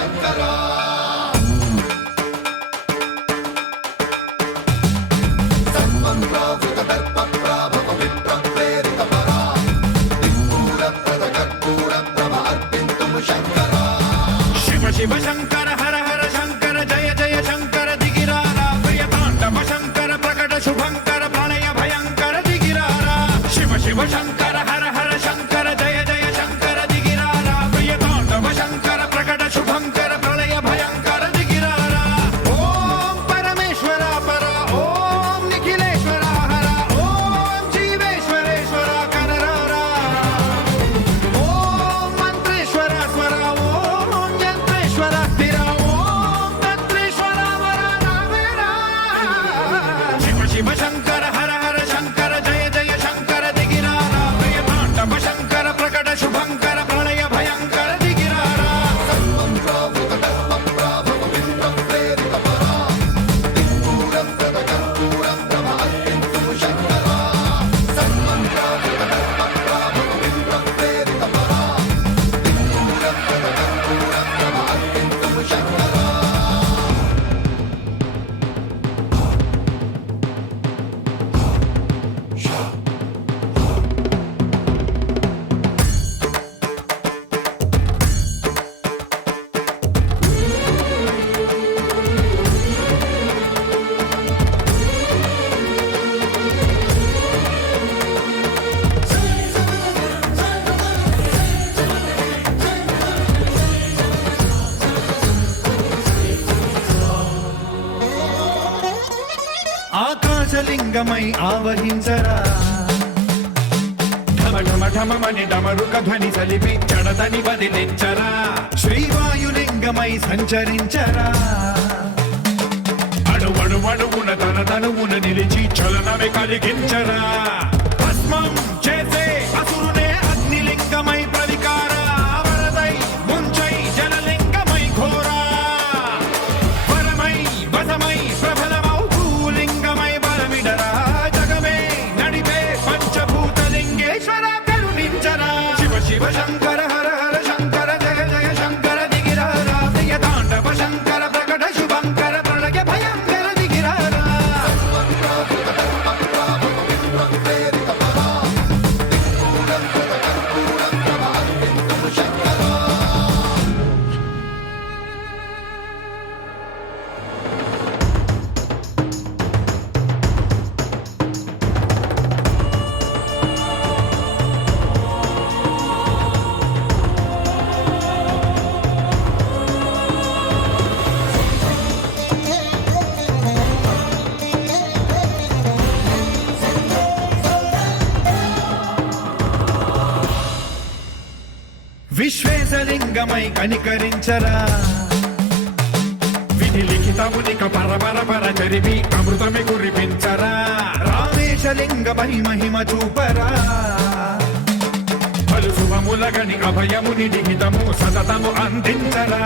శంకరా సన్మంత్రావృత దర్ప ప్రాభవ విప్ర ప్రేరిత పరా దిక్మూల ప్రద కర్పూర ప్రభ అర్పింతుము శంకరా శివ శివ శంకర హర హర శంకర జయ జయ శంకర దిగిరారా ప్రియ తాండవ శంకర ప్రకట శుభంకర ప్రళయ భయంకర దిగిరారా శివ శివ శంకర హర హర శంకర జయ జయ శంకర దిగిరారా ప్రియ తాండవ శంకర ప్రకట శుభంకర ప్రళయ భయంకర దిగిరారా ఓం పరమేశ్వర పర ఓం నిఖిలేశ్వర హర ఓం జీవేశ్వరేశ్వర కరరారా ఓం మంత్రేశ్వర స్వర ఓం యంత్రేశ్వర స్థిర ఓం తంత్రేశ్వర వర నావేరా శివ శివ శంకర హర హర శంకర జయ జయ శంకర దిగిరారా ప్రియ తాండవ శంకర ప్రకట శుభంకర ప్రళయ భయంకర దిగిరారా సన్మంత్రావృత దర్ప ప్రాభవ విప్ర ప్రేరిత పరా దిక్మూల ప్రద కర్పూర ప్రభ అర్పింతుము శంకరా సన్మంత్రావృత దర్ప ప్రాభవ విప్ర ప్రేరిత పరా దిక్మూల ప్రద కర్పూర ప్రభ అర్పింతుము శంకరా ఆకాశలింగమై ఆవహించరా ఢమ ఢమ ఢమమని డమరుక ధ్వని సలిపి జడదని వదిలించరా శ్రీవాయులింగమై సంచరించరా అణువణువున తన తనువున నిలిచి చలనమే కలిగించరా భస్మం చేసే అసురునే అగ్నిలింగమై ప్రవికారా వరదై ముంచై జలలింగమై ఘోరా వరమై వసమై ప్రబలమౌ భూలింగమై బలమిడరా జగమే నడిపే పంచభూతలింగేశ్వర కరుణించరా శివ శివ శంకర హర హర శంకర జయ జయ శంకర దిగిరారా ప్రియ తాండవ శంకర ప్రకట శుభంకర ప్రళయ భయంకర దిగిరారా సన్మంత్రావృత దర్ప ప్రాభవ విప్ర ప్రేరిత పరా దిక్మూల ప్రద కర్పూర ప్రభ అర్పింతుము శంకరా విశ్వేశలింగమై కనికరించరా విధి లిఖితమునిక పరపర పర జరిపి అమృతమి కురిపించరా రామేశలింగమై మహిమ చూపరా పలు శుభములగని అభయముని లిఖితము సతతము అందించరా